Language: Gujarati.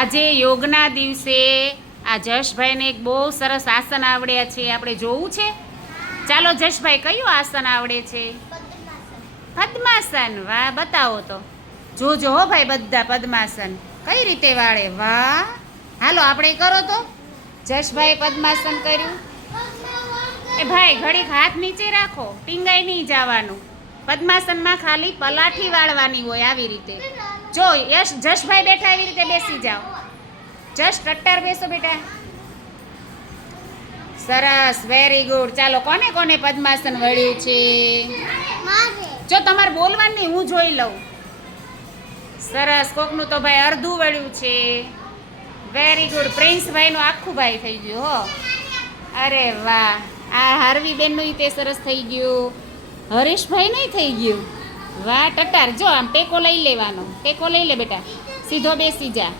આજે યોગના દિવસે આ જશભાઈને એક બહુ સરસ આસન આવડ્યા છે, આપણે જોવું છે? ચાલો જશભાઈ કયું આસન આવડે છે? પદ્માસન. વાહ, બતાવો તો. જોજો હો ભાઈ બધા પદ્માસન. કઈ રીતે વાળે? વાહ. હાલો, આપણે કરો તો. જશભાઈ પદ્માસન કર્યું. એ ભાઈ, ઘડીક હાથ નીચે રાખો. ટીંગાઈ નહીં જવાનું. પદ્માસનમાં ખાલી પલાઠી વાળવાની હોય, આવી રીતે. જો યશ જશભાઈ બેઠા એવી રીતે બેસી જાઓ. જશ ટટ્ટર બેસો બેટા. સરસ વેરી ગુડ ચાલો કોને કોને પદ્માસન વળ્યું છે? જો તમારે બોલવાનું હું જોઈ લઉં. સરસ કોકનું તો ભાઈ અડધું વળ્યું છે. વેરી ગુડ પ્રિન્સભાઈનું આખું ભાઈ થઈ ગયું હો. અરે વાહ. આ હાર્વી બેનનું તે સરસ થઈ ગયું. હરીશભાઈ નહીં થઈ ગયું? વાહ ટટાર જો આમ ટેકો લઈ લેવાનો. ટેકો લઈ લે બેટા. સીધો બેસી જા.